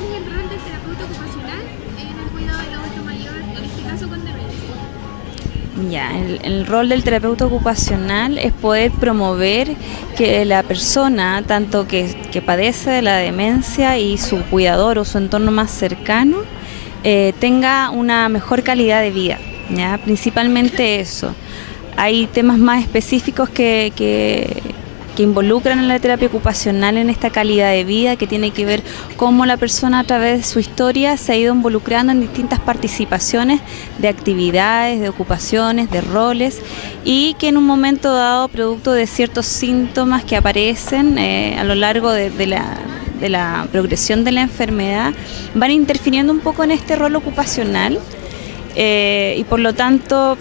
¿cuál es el rol del terapeuta ocupacional en el cuidado del adulto mayor, en este caso con demencia? Ya, el rol del terapeuta ocupacional es poder promover que la persona, tanto que padece de la demencia y su cuidador o su entorno más cercano, tenga una mejor calidad de vida, ¿ya? Principalmente eso. Hay temas más específicos que involucran a la terapia ocupacional en esta calidad de vida, que tiene que ver cómo la persona a través de su historia se ha ido involucrando en distintas participaciones de actividades, de ocupaciones, de roles, y que en un momento dado, producto de ciertos síntomas que aparecen a lo largo de la progresión de la enfermedad, van interfiriendo un poco en este rol ocupacional, y por lo tanto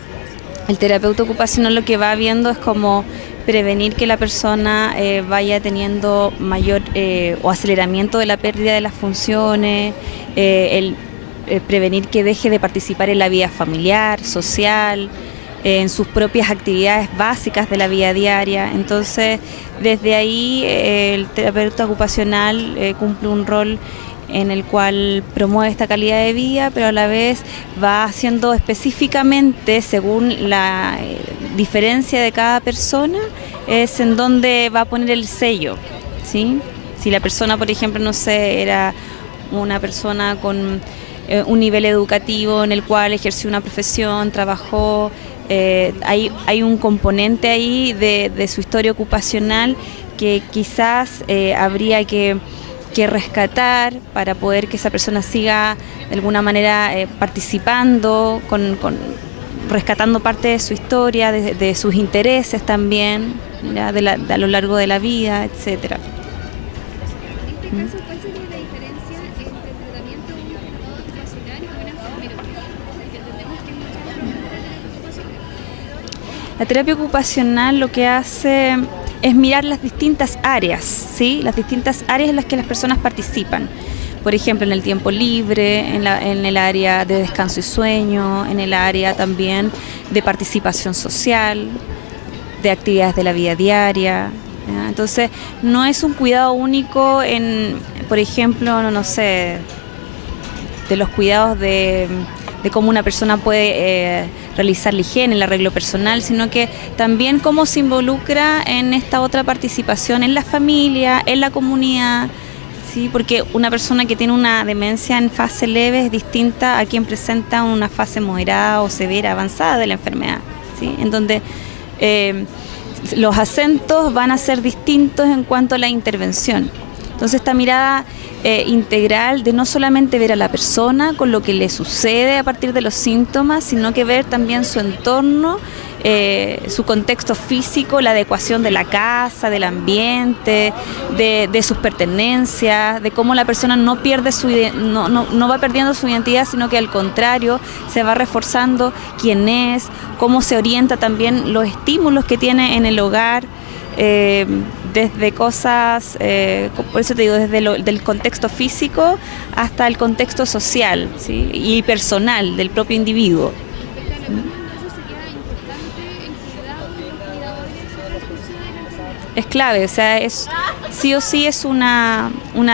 el terapeuta ocupacional lo que va viendo es como prevenir que la persona vaya teniendo mayor o aceleramiento de la pérdida de las funciones, prevenir que deje de participar en la vida familiar, social, en sus propias actividades básicas de la vida diaria. Entonces, desde ahí el terapeuta ocupacional cumple un rol en el cual promueve esta calidad de vida, pero a la vez va haciendo específicamente, según la diferencia de cada persona, es en donde va a poner el sello, ¿sí? Si la persona, por ejemplo, no sé, era una persona con un nivel educativo en el cual ejerció una profesión, trabajó, hay un componente ahí de su historia ocupacional que quizás habría que rescatar para poder que esa persona siga de alguna manera participando, rescatando parte de su historia, de sus intereses también, ¿ya? A lo largo de la vida, etcétera. En este caso, ¿cuál sería la diferencia entre el tratamiento de un terapeuta ocupacional y un enfermero? Porque entendemos que es mucho más común la terapia ocupacional. La terapia ocupacional lo que hace es mirar las distintas áreas, ¿sí? Las distintas áreas en las que las personas participan. Por ejemplo, en el tiempo libre, en el área de descanso y sueño, en el área también de participación social, de actividades de la vida diaria, ¿ya? Entonces, no es un cuidado único por ejemplo, no sé, de los cuidados de cómo una persona puede realizar la higiene, el arreglo personal, sino que también cómo se involucra en esta otra participación en la familia, en la comunidad, ¿sí? Porque una persona que tiene una demencia en fase leve es distinta a quien presenta una fase moderada o severa, avanzada de la enfermedad, ¿sí? En donde los acentos van a ser distintos en cuanto a la intervención. Entonces, esta mirada integral de no solamente ver a la persona con lo que le sucede a partir de los síntomas, sino que ver también su entorno, su contexto físico, la adecuación de la casa, del ambiente, de sus pertenencias, de cómo la persona no pierde no va perdiendo su identidad, sino que al contrario se va reforzando quién es, cómo se orienta también los estímulos que tiene en el hogar. Desde cosas, por eso te digo, del contexto físico hasta el contexto social, ¿sí? Y personal del propio individuo. Eso sería importante el cuidado de los cuidadores sobre los cursos de la enfermedad. Es clave, o sea, sí o sí es una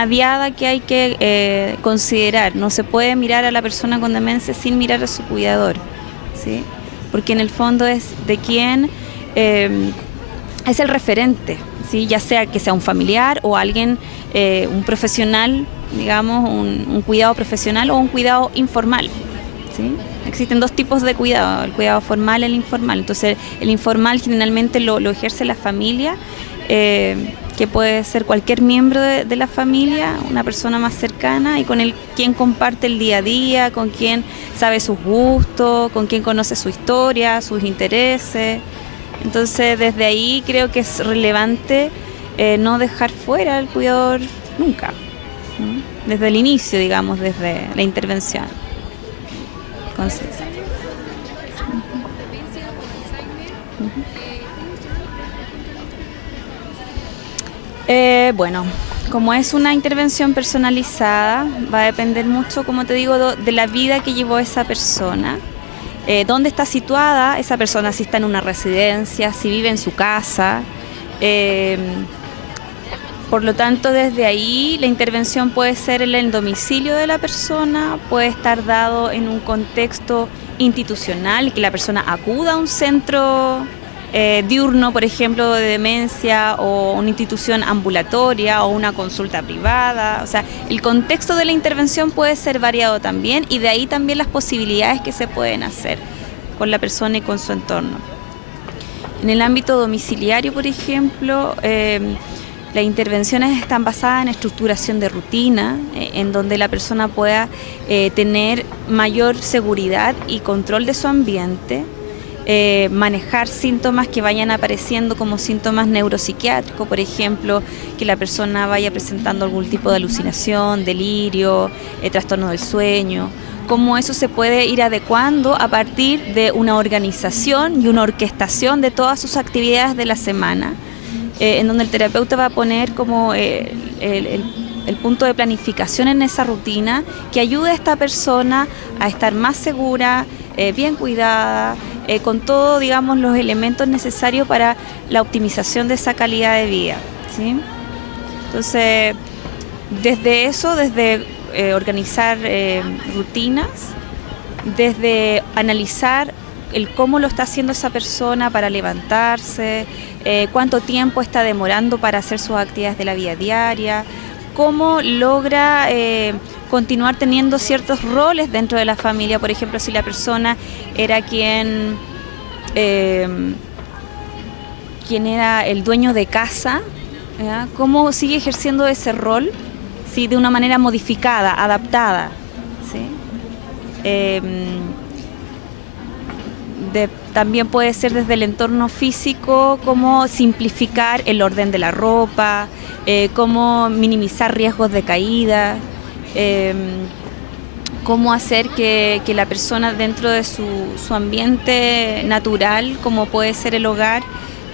diada que hay que considerar. No se puede mirar a la persona con demencia sin mirar a su cuidador, ¿sí? Porque en el fondo es de quien es el referente, ¿sí? Ya sea que sea un familiar o alguien, un profesional, digamos, un cuidado profesional o un cuidado informal, ¿sí? Existen dos tipos de cuidado, el cuidado formal y el informal. Entonces, el informal generalmente lo ejerce la familia, que puede ser cualquier miembro de la familia, una persona más cercana y con quien comparte el día a día, con quien sabe sus gustos, con quien conoce su historia, sus intereses. Entonces, desde ahí creo que es relevante no dejar fuera al cuidador nunca, ¿no? Desde el inicio, digamos, desde la intervención. Entonces, Demencia o Alzheimer, ¿cómo se van a bueno, como es una intervención personalizada, va a depender mucho, como te digo, de la vida que llevó esa persona. Dónde está situada esa persona, si está en una residencia, si vive en su casa, Por lo tanto, desde ahí la intervención puede ser en el domicilio de la persona, puede estar dado en un contexto institucional, que la persona acuda a un centro diurno, por ejemplo, de demencia, o una institución ambulatoria o una consulta privada. O sea, el contexto de la intervención puede ser variado también, y de ahí también las posibilidades que se pueden hacer con la persona y con su entorno. En el ámbito domiciliario, por ejemplo, las intervenciones están basadas en estructuración de rutina, en donde la persona pueda tener mayor seguridad y control de su ambiente, manejar síntomas que vayan apareciendo como síntomas neuropsiquiátricos, por ejemplo, que la persona vaya presentando algún tipo de alucinación, delirio, trastorno del sueño, cómo eso se puede ir adecuando a partir de una organización y una orquestación de todas sus actividades de la semana, en donde el terapeuta va a poner como el punto de planificación en esa rutina que ayude a esta persona a estar más segura, bien cuidada, con todos, digamos, los elementos necesarios para la optimización de esa calidad de vida, ¿sí? Entonces, desde eso, desde organizar rutinas, desde analizar el cómo lo está haciendo esa persona para levantarse, cuánto tiempo está demorando para hacer sus actividades de la vida diaria, cómo logra continuar teniendo ciertos roles dentro de la familia. Por ejemplo, si la persona era quien era el dueño de casa, ¿ya? Cómo sigue ejerciendo ese rol, ¿sí? De una manera modificada, adaptada, ¿sí? También puede ser desde el entorno físico, cómo simplificar el orden de la ropa, cómo minimizar riesgos de caída, cómo hacer que la persona dentro de su ambiente natural, como puede ser el hogar,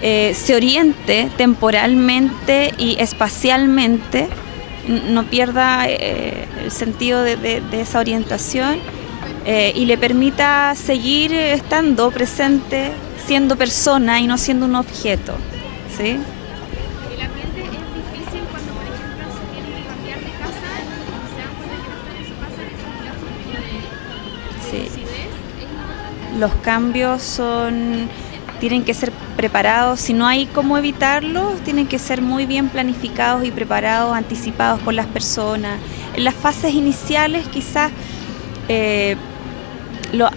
se oriente temporalmente y espacialmente, no pierda el sentido de esa orientación, y le permita seguir estando presente, siendo persona y no siendo un objeto, ¿sí? El ambiente es difícil cuando, por ejemplo, se tiene que cambiar de casa y se dan cuenta que no están en su casa, que son lapsos como de Sí. lucidez. Es importante. Los cambios tienen que ser preparados, si no hay cómo evitarlos, tienen que ser muy bien planificados y preparados, anticipados con las personas. En las fases iniciales quizás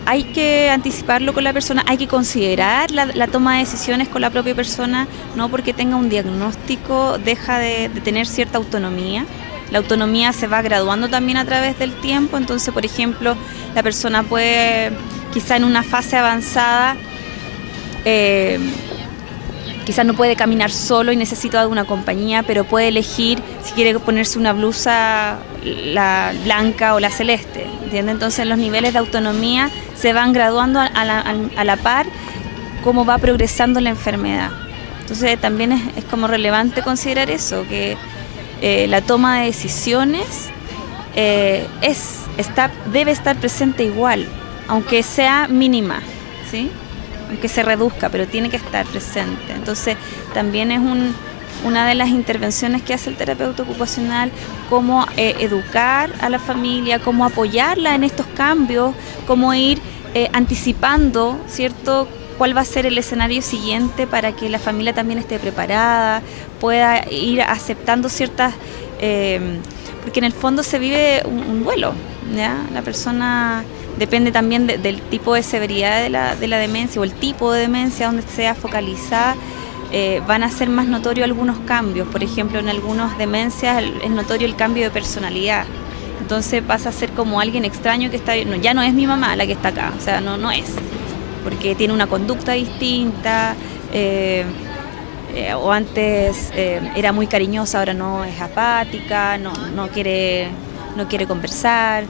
hay que anticiparlo con la persona, hay que considerar la toma de decisiones con la propia persona, no porque tenga un diagnóstico deja de tener cierta autonomía. La autonomía se va graduando también a través del tiempo. Entonces, por ejemplo, la persona puede, quizá en una fase avanzada, quizás no puede caminar solo y necesita de una compañía, pero puede elegir si quiere ponerse una blusa, la blanca o la celeste, ¿entiende? Entonces los niveles de autonomía se van graduando a la par cómo va progresando la enfermedad. Entonces también es como relevante considerar eso, que la toma de decisiones debe estar presente igual, aunque sea mínima, ¿sí? Aunque se reduzca, pero tiene que estar presente. Entonces también es una de las intervenciones que hace el terapeuta ocupacional, cómo educar a la familia, cómo apoyarla en estos cambios, cómo ir anticipando, ¿cierto?, cuál va a ser el escenario siguiente para que la familia también esté preparada, pueda ir aceptando ciertas... porque en el fondo se vive un duelo, ¿ya? La persona... Depende también del tipo de severidad de la demencia o el tipo de demencia donde sea focalizada, van a ser más notorios algunos cambios. Por ejemplo, en algunas demencias es notorio el cambio de personalidad. Entonces pasa a ser como alguien extraño que está... No, ya no es mi mamá la que está acá, o sea, no es. Porque tiene una conducta distinta, o antes era muy cariñosa, ahora no, es apática, no quiere conversar.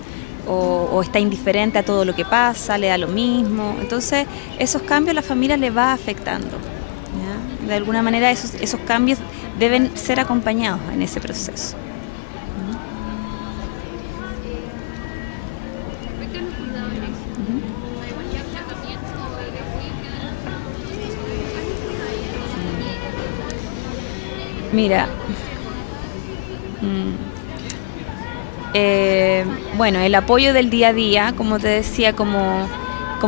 O está indiferente a todo lo que pasa, le da lo mismo. Entonces, esos cambios a la familia le va afectando, ¿ya? De alguna manera, esos cambios deben ser acompañados en ese proceso. Respecto a los cuidadores, además ya tratamiento de Mira, Bueno, el apoyo del día a día, como te decía, como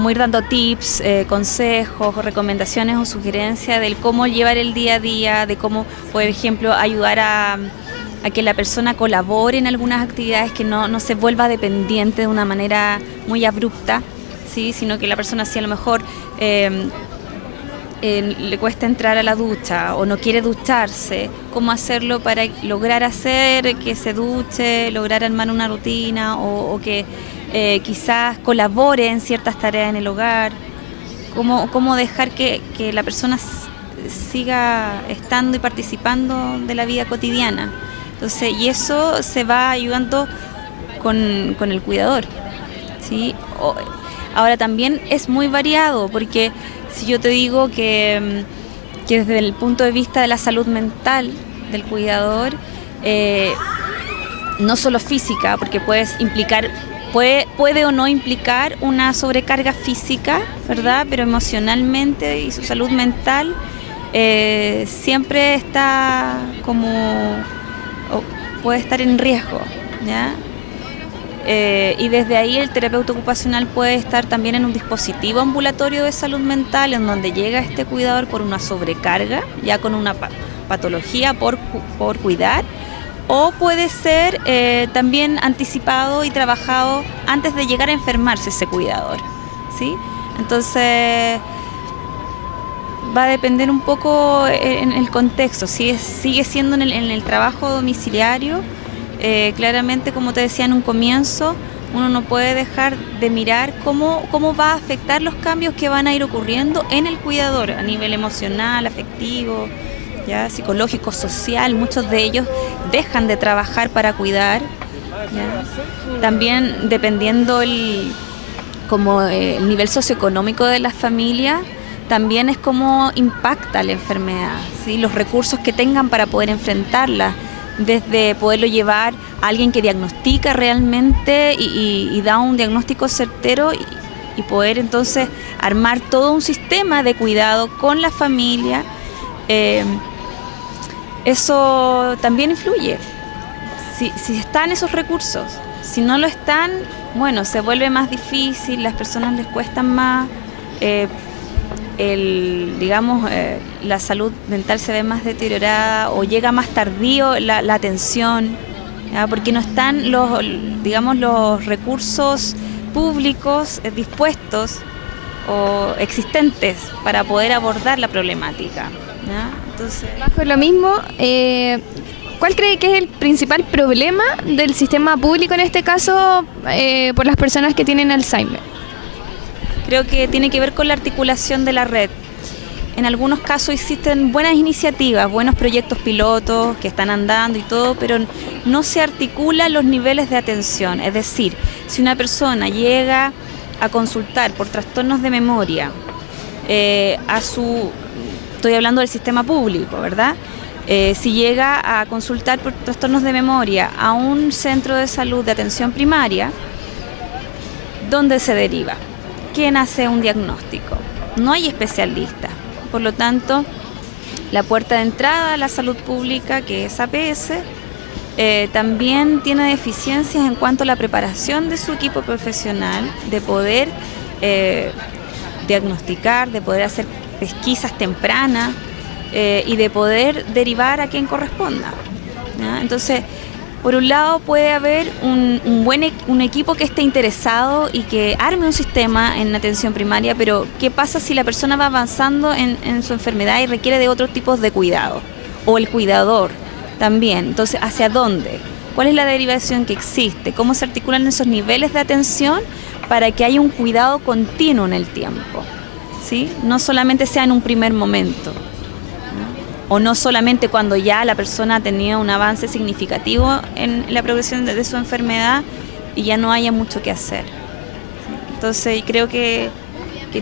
ir dando tips, consejos, recomendaciones o sugerencias del cómo llevar el día a día, de cómo, por ejemplo, ayudar a que la persona colabore en algunas actividades, que no se vuelva dependiente de una manera muy abrupta, ¿sí? Sino que la persona, si a lo mejor le cuesta entrar a la ducha o no quiere ducharse, cómo hacerlo para lograr hacer que se duche, lograr armar una rutina o que quizás colabore en ciertas tareas en el hogar, cómo dejar que la persona siga estando y participando de la vida cotidiana. Entonces, y eso se va ayudando con el cuidador, ¿sí? Ahora también es muy variado, porque si yo te digo que desde el punto de vista de la salud mental del cuidador, no solo física, porque puede o no implicar una sobrecarga física, ¿verdad? Pero emocionalmente y su salud mental siempre está puede estar en riesgo, ¿ya? Y desde ahí el terapeuta ocupacional puede estar también en un dispositivo ambulatorio de salud mental, en donde llega este cuidador por una sobrecarga, ya con una patología por cuidar, o puede ser también anticipado y trabajado antes de llegar a enfermarse ese cuidador, ¿sí? Entonces va a depender un poco en el contexto. Si sigue siendo en el trabajo domiciliario, claramente, como te decía en un comienzo, uno no puede dejar de mirar cómo va a afectar los cambios que van a ir ocurriendo en el cuidador a nivel emocional, afectivo, ya psicológico, social. Muchos de ellos dejan de trabajar para cuidar, ¿ya? También dependiendo el nivel socioeconómico de las familias, también es cómo impacta la enfermedad, ¿sí? Los recursos que tengan para poder enfrentarla, desde poderlo llevar a alguien que diagnostica realmente y da un diagnóstico certero y poder entonces armar todo un sistema de cuidado con la familia. Eso también influye. Si están esos recursos, si no lo están, bueno, se vuelve más difícil, las personas les cuestan más, la salud mental se ve más deteriorada o llega más tardío la atención, ¿ya? Porque no están los recursos públicos dispuestos o existentes para poder abordar la problemática, ¿ya? Entonces, bajo lo mismo, ¿cuál cree que es el principal problema del sistema público en este caso por las personas que tienen Alzheimer? creo que tiene que ver con la articulación de la red. En algunos casos existen buenas iniciativas, buenos proyectos pilotos que están andando y todo, pero no se articulan los niveles de atención. Es decir, si una persona llega a consultar por trastornos de memoria, estoy hablando del sistema público, ¿verdad? Si llega a consultar por trastornos de memoria a un centro de salud de atención primaria, ¿dónde se deriva? ¿Quién hace un diagnóstico? No hay especialistas. Por lo tanto, la puerta de entrada a la salud pública, que es APS, también tiene deficiencias en cuanto a la preparación de su equipo profesional, de poder diagnosticar, de poder hacer pesquisas tempranas y de poder derivar a quien corresponda, ¿ya? Entonces, por un lado puede haber un equipo que esté interesado y que arme un sistema en atención primaria, pero ¿qué pasa si la persona va avanzando en su enfermedad y requiere de otros tipos de cuidado? O el cuidador también. Entonces, ¿hacia dónde? ¿Cuál es la derivación que existe? ¿Cómo se articulan esos niveles de atención para que haya un cuidado continuo en el tiempo? ¿Sí? No solamente sea en un primer momento, o no solamente cuando ya la persona ha tenido un avance significativo en la progresión de su enfermedad y ya no haya mucho que hacer. Entonces creo que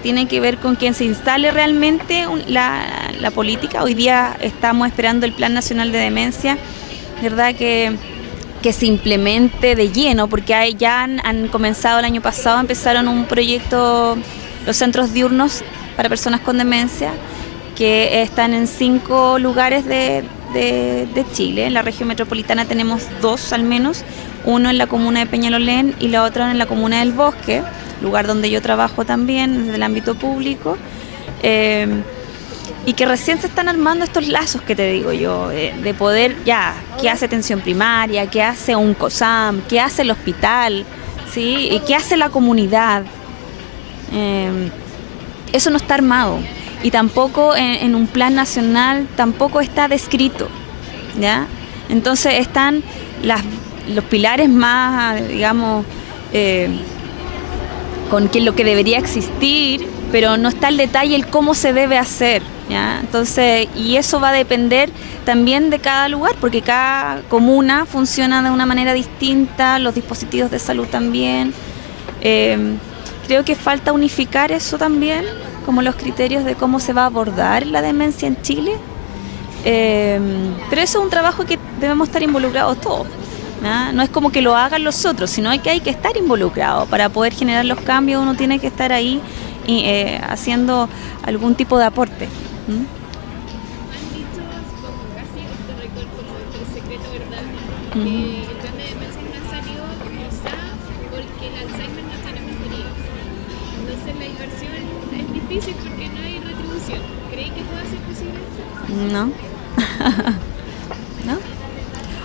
tiene que ver con quien se instale realmente la política. Hoy día estamos esperando el Plan Nacional de Demencia, ¿verdad? Que se implemente de lleno, porque ya han comenzado el año pasado, empezaron un proyecto, los centros diurnos para personas con demencia, que están en 5 lugares de Chile. En la región metropolitana tenemos 2 al menos, uno en la comuna de Peñalolén y la otra en la comuna del Bosque, lugar donde yo trabajo también desde el ámbito público, y que recién se están armando estos lazos que te digo yo, de poder qué hace atención primaria, qué hace un COSAM, qué hace el hospital, ¿sí? Y qué hace la comunidad. Eso no está armado y tampoco en un plan nacional tampoco está descrito, ¿ya? Entonces están los pilares más, digamos, con lo que debería existir, pero no está el detalle, el cómo se debe hacer, ¿ya? Entonces, y eso va a depender también de cada lugar, porque cada comuna funciona de una manera distinta, los dispositivos de salud también. Creo que falta unificar eso también, como los criterios de cómo se va a abordar la demencia en Chile. Pero eso es un trabajo que debemos estar involucrados todos, ¿no? No es como que lo hagan los otros, sino que hay que estar involucrado. Para poder generar los cambios uno tiene que estar ahí haciendo algún tipo de aporte. Han dicho, supongo, casi te recuerdo como entre secreto, ¿verdad? Que el plan de demencia no ha salido quizá porque el Alzheimer no tiene mejorías. Entonces la inversión es difícil porque no hay retribución. ¿Cree que pueda ser posible esto? No. ¿No?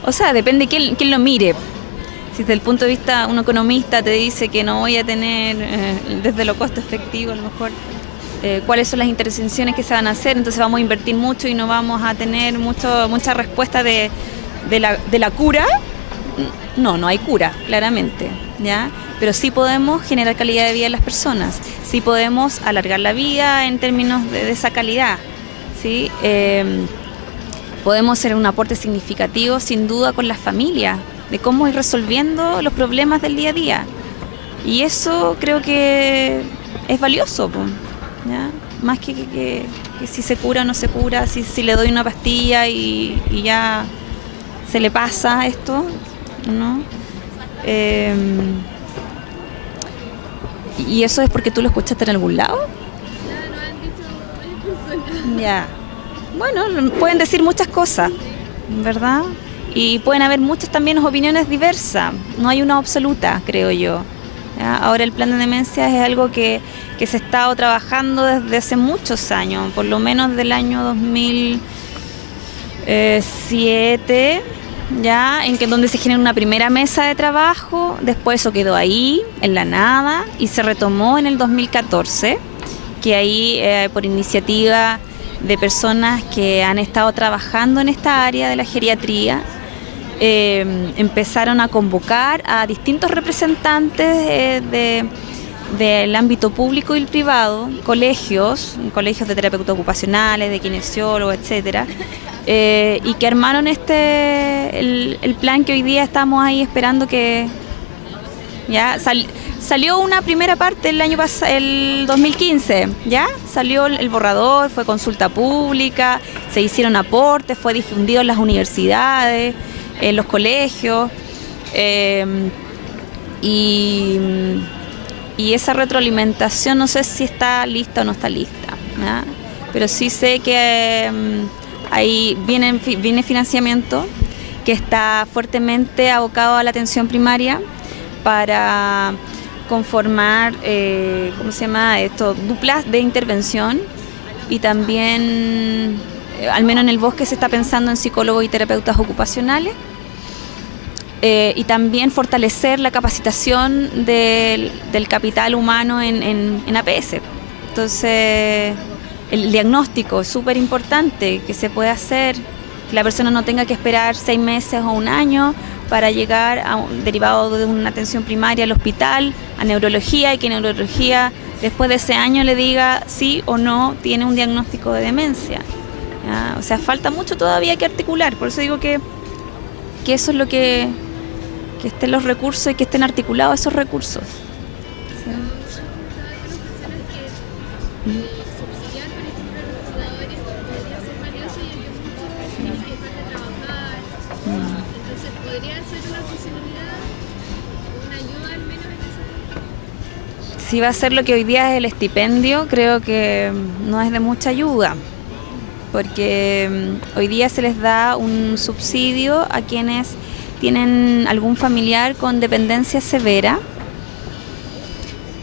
O sea, depende quién lo mire. Si desde el punto de vista un economista te dice que no voy a tener, desde lo costo efectivo a lo mejor, cuáles son las intervenciones que se van a hacer, entonces vamos a invertir mucho y no vamos a tener mucha respuesta de la cura. No hay cura, claramente, ¿ya? Pero sí podemos generar calidad de vida en las personas, sí podemos alargar la vida en términos de esa calidad, ¿sí? Podemos hacer un aporte significativo, sin duda, con las familias, de cómo ir resolviendo los problemas del día a día. Y eso creo que es valioso, ¿ya? Más que si se cura o no se cura, si le doy una pastilla y ya se le pasa esto, ¿no? ¿Y eso es porque tú lo escuchaste en algún lado? Ya nos han dicho varias personas. Ya. Bueno, pueden decir muchas cosas, ¿verdad? Y pueden haber muchas también opiniones diversas, no hay una absoluta, creo yo. ¿Ya? Ahora el plan de demencia es algo que se ha estado trabajando desde hace muchos años, por lo menos del año 2007, ya, donde se generó una primera mesa de trabajo, después eso quedó ahí, en la nada, y se retomó en el 2014, que ahí por iniciativa de personas que han estado trabajando en esta área de la geriatría, empezaron a convocar a distintos representantes del ámbito público y el privado, colegios de terapeutas ocupacionales, de kinesiólogos, etcétera, y que armaron el plan que hoy día estamos ahí esperando que ya salió una primera parte el año pasado, el 2015, ya salió el borrador, fue consulta pública, se hicieron aportes, fue difundido en las universidades, en los colegios, y esa retroalimentación no sé si está lista o no está lista, ¿ya? Pero sí sé que ahí viene financiamiento que está fuertemente abocado a la atención primaria para conformar, ¿cómo se llama esto? Duplas de intervención, y también, al menos en el Bosque se está pensando en psicólogos y terapeutas ocupacionales, y también fortalecer la capacitación del capital humano en APS. Entonces, el diagnóstico es súper importante, que se pueda hacer, que la persona no tenga que esperar 6 meses o un año para llegar derivado de una atención primaria al hospital, a neurología, y que neurología después de ese año le diga sí o no tiene un diagnóstico de demencia, ¿ya? O sea, falta mucho todavía que articular, por eso digo que eso es lo que estén los recursos y que estén articulados esos recursos. ¿Sí? Subsidiar, por ejemplo, a los cuidadores podría ser valioso, y hay muchos que tienen que dejar de trabajar. Entonces, podría ser una posibilidad, una ayuda al menos en ese sentido. Si va a ser lo que hoy día es el estipendio, creo que no es de mucha ayuda. porque hoy día se les da un subsidio a quienes tienen algún familiar con dependencia severa,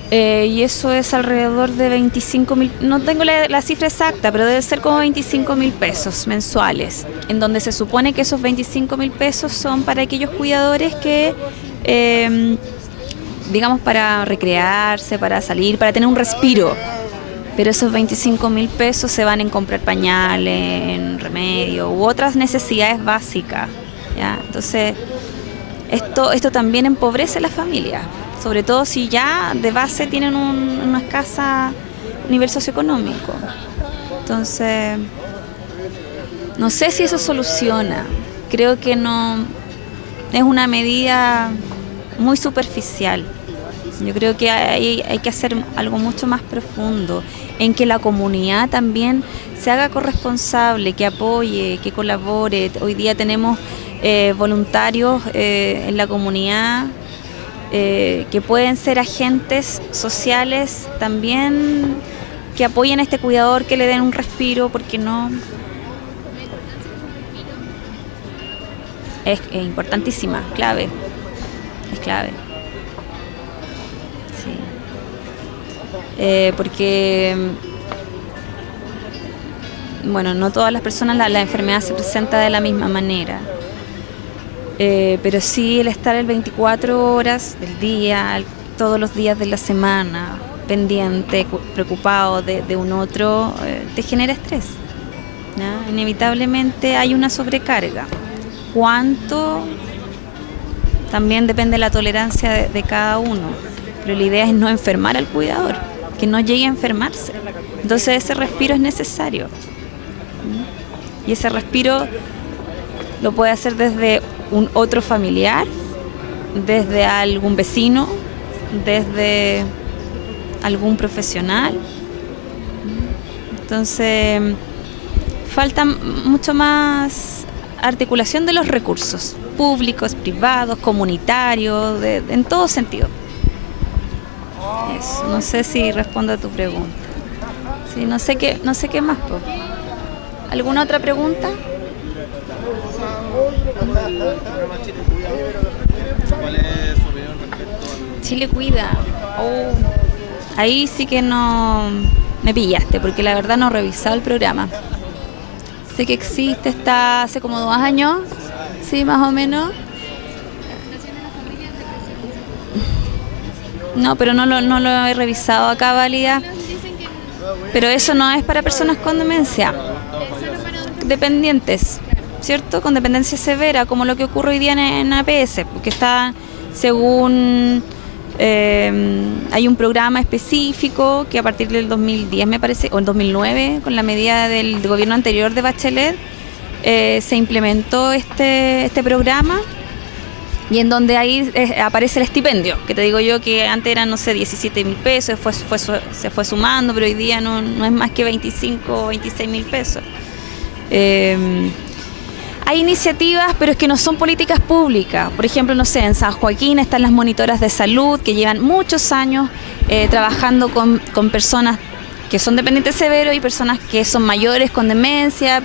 y eso es alrededor de 25.000, no tengo la cifra exacta, pero debe ser como 25.000 pesos mensuales, en donde se supone que esos 25.000 pesos son para aquellos cuidadores que, digamos, para recrearse, para salir, para tener un respiro. Pero esos 25.000 pesos se van en comprar pañales, en remedio u otras necesidades básicas, ¿ya? Entonces, esto también empobrece a la familia, sobre todo si ya de base tienen una escasa nivel socioeconómico. Entonces, no sé si eso soluciona. Creo que no, es una medida muy superficial. Yo creo que hay que hacer algo mucho más profundo, en que la comunidad también se haga corresponsable, que apoye, que colabore. Hoy día tenemos voluntarios en la comunidad que pueden ser agentes sociales también, que apoyen a este cuidador, que le den un respiro, porque no... Es importantísima, clave, es clave. Porque, bueno, no todas las personas la enfermedad se presenta de la misma manera, pero sí el estar el 24 horas del día, todos los días de la semana, pendiente, preocupado de un otro, te genera estrés, ¿no? Inevitablemente hay una sobrecarga. ¿Cuánto? También depende de la tolerancia de cada uno, pero la idea es no enfermar al cuidador, que no llegue a enfermarse. Entonces ese respiro es necesario. Y ese respiro lo puede hacer desde un otro familiar, desde algún vecino, desde algún profesional. Entonces falta mucho más articulación de los recursos públicos, privados, comunitarios, en todo sentido. Eso, no sé si respondo a tu pregunta. Sí, no sé qué más. ¿Alguna otra pregunta? ¿Cuál es su opinión respecto al... Chile Cuida. Oh, ahí sí que no me pillaste, porque la verdad no he revisado el programa. Sé que existe, está hace como 2 años, sí, más o menos. No, pero no lo he revisado acá, Válida. Pero eso no es para personas con demencia, dependientes, ¿cierto? Con dependencia severa, como lo que ocurre hoy día en APS, porque está, según, hay un programa específico que a partir del 2010, me parece, o el 2009, con la medida del gobierno anterior de Bachelet, se implementó este programa. Y en donde ahí aparece el estipendio, que te digo yo que antes eran, no sé, 17.000 pesos, se fue sumando, pero hoy día no es más que 25 o 26.000 pesos. Hay iniciativas, pero es que no son políticas públicas. Por ejemplo, no sé, en San Joaquín están las monitoras de salud, que llevan muchos años trabajando con personas que son dependientes severos y personas que son mayores con demencia,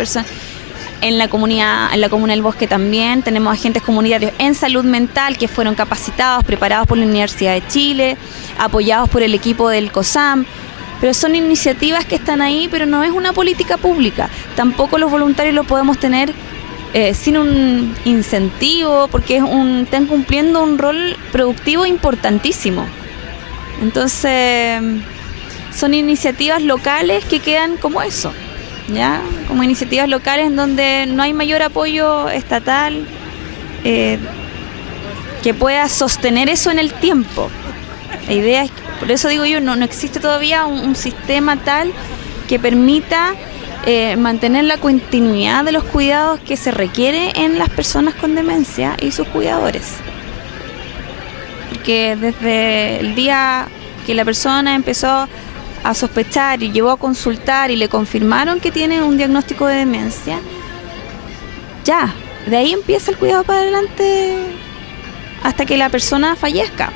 En la comuna del Bosque también tenemos agentes comunitarios en salud mental que fueron capacitados, preparados por la Universidad de Chile, apoyados por el equipo del COSAM, pero son iniciativas que están ahí, pero no es una política pública. Tampoco los voluntarios lo podemos tener sin un incentivo, porque están cumpliendo un rol productivo importantísimo. Entonces, son iniciativas locales que quedan como eso, ¿ya? Como iniciativas locales en donde no hay mayor apoyo estatal que pueda sostener eso en el tiempo. La idea es, por eso digo yo, no existe todavía un sistema tal que permita mantener la continuidad de los cuidados que se requiere en las personas con demencia y sus cuidadores. Porque desde el día que la persona empezó a sospechar y llegó a consultar y le confirmaron que tiene un diagnóstico de demencia, ya, de ahí empieza el cuidado para adelante hasta que la persona fallezca.